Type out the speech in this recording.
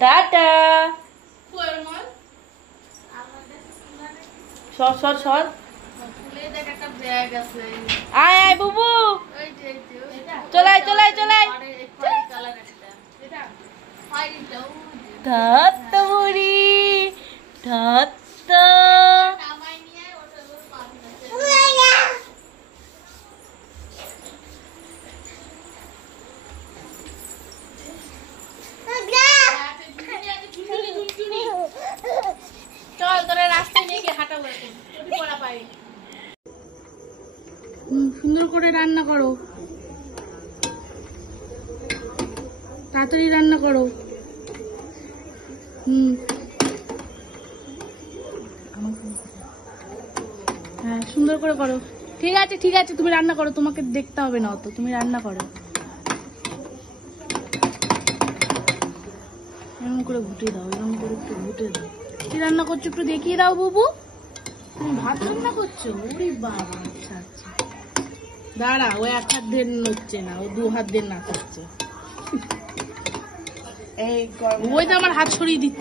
tata সর সর সর আয় আয় বুবু চলাই চলাই চলাই ধাত্ত মুড়ি ধাত্ত চল তোরা রাস্তায় নিয়ে গিয়ে হাঁটাবো সুন্দর করে রান্না করো তাড়াতাড়ি রান্না করো হ্যাঁ সুন্দর করে করো ঠিক আছে তুমি রান্না করো তোমাকে দেখতে হবে না অত তুমি রান্না করো এরকম করে ঘুটে দাও এরকম করে একটু ঘুটে দাও কি রান্না করছো একটু দেখিয়ে দাও বুবু তুমি ভাত রান্না করছো ওরে বাবা আচ্ছা আচ্ছা দাঁড়া ও এক হাত দিয়ে নড়ছে না ও দু হাত দিয়ে নাচাচ্ছে ওই তো আমার হাত সরিয়ে দিচ্ছে